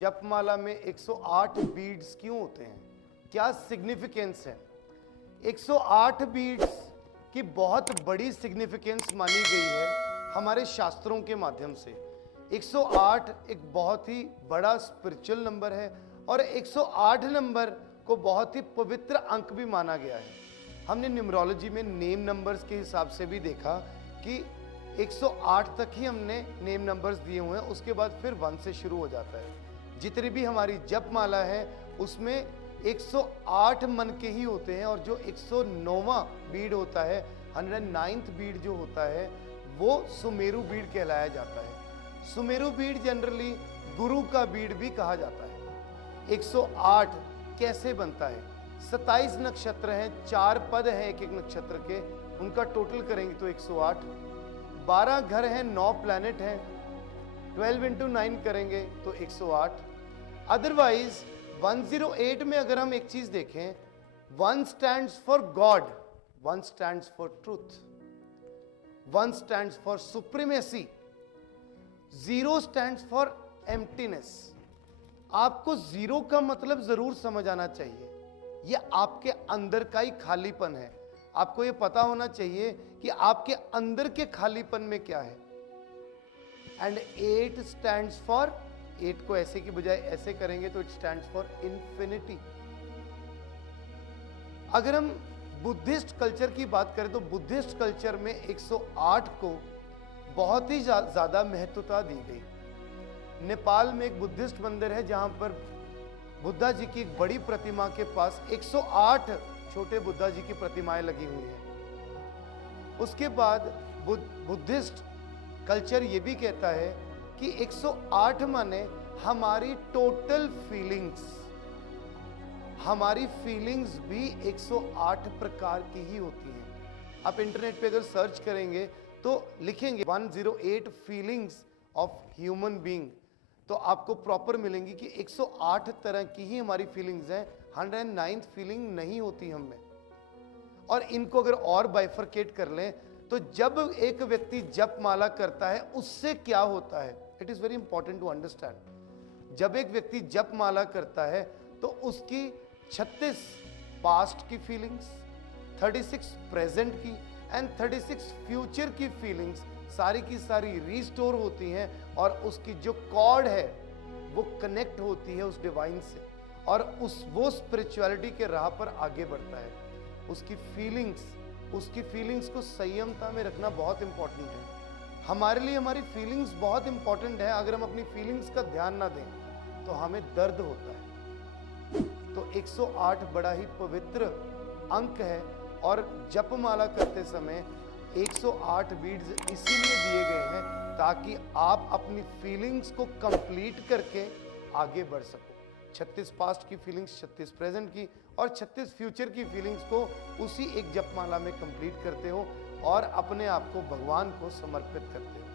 जपमाला में 108 बीड्स क्यों होते हैं, क्या सिग्निफिकेंस है? 108 बीड्स की बहुत बड़ी सिग्निफिकेंस मानी गई है हमारे शास्त्रों के माध्यम से। 108 एक बहुत ही बड़ा स्पिरिचुअल नंबर है और 108 नंबर को बहुत ही पवित्र अंक भी माना गया है। हमने न्यूमरोलॉजी में नेम नंबर्स के हिसाब से भी देखा कि 108 तक ही हमने नेम नंबर्स दिए हुए हैं, उसके बाद फिर 1 से शुरू हो जाता है। जितनी भी हमारी जप माला है उसमें 108 मन के ही होते हैं और जो 109वां बीड होता है, 109th बीड जो होता है वो सुमेरु बीड कहलाया जाता है। सुमेरु बीड जनरली गुरु का बीड भी कहा जाता है। 108 कैसे बनता है? 27 नक्षत्र हैं, 4 पद हैं एक एक नक्षत्र के, उनका टोटल करेंगे तो 108। 12 घर हैं, 9 प्लैनेट हैं, 12 इंटू 9 करेंगे तो 108। अदरवाइज 108 में अगर हम एक चीज देखें, 1 stands for God, 1 stands for truth, 1 stands for supremacy, 0 stands for emptiness. आपको 0 का मतलब जरूर समझ आना चाहिए, यह आपके अंदर का ही खालीपन है। आपको यह पता होना चाहिए कि आपके अंदर के खालीपन में क्या है। एंड 8 स्टैंड्स फॉर, 8 को ऐसे की बजाय ऐसे करेंगे तो इट स्टैंड्स फॉर इन्फिनिटी। अगर हम बुद्धिस्ट कल्चर की बात करें तो बुद्धिस्ट कल्चर में 108 को बहुत ही ज्यादा महत्वता दी गई। नेपाल में एक बुद्धिस्ट मंदिर है जहां पर बुद्धा जी की एक बड़ी प्रतिमा के पास 108 छोटे बुद्धा जी की प्रतिमाएं लगी हुई हैं। उसके बाद बुद्धिस्ट कल्चर ये भी कहता है कि 108 माने हमारी टोटल फीलिंग्स, हमारी फीलिंग्स भी 108 प्रकार की ही होती हैं। आप इंटरनेट पे अगर सर्च करेंगे तो लिखेंगे 108 फीलिंग्स ऑफ ह्यूमन बीइंग, तो आपको प्रॉपर मिलेंगी कि 108 तरह की ही हमारी फीलिंग्स हैं, 109th फीलिंग नहीं होती हम में। और इनको अगर और बाइफरकेट कर लें तो जब एक व्यक्ति जप माला करता है उससे क्या होता है, it is very important to understand. जब एक व्यक्ति जप माला करता है तो उसकी 36 पास्ट की फीलिंग्स, 36 प्रेजेंट की एंड 36 फ्यूचर की फीलिंग्स सारी की सारी रिस्टोर होती हैं और उसकी जो कॉर्ड है वो कनेक्ट होती है उस डिवाइन से और वो स्पिरिचुअलिटी के राह पर आगे बढ़ता है। उसकी फीलिंग्स को संयमता में रखना बहुत इंपॉर्टेंट है। हमारे लिए हमारी फीलिंग्स बहुत इंपॉर्टेंट है। अगर हम अपनी फीलिंग्स का ध्यान ना दें तो हमें दर्द होता है। तो 108 बड़ा ही पवित्र अंक है और जपमाला करते समय 108 बीड्स इसीलिए दिए गए हैं ताकि आप अपनी फीलिंग्स को कंप्लीट करके आगे बढ़ सको। 36 पास्ट की फीलिंग्स, 36 प्रेजेंट की और 36 फ्यूचर की फीलिंग्स को उसी एक जपमाला में कंप्लीट करते हो और अपने आप को भगवान को समर्पित करते हो।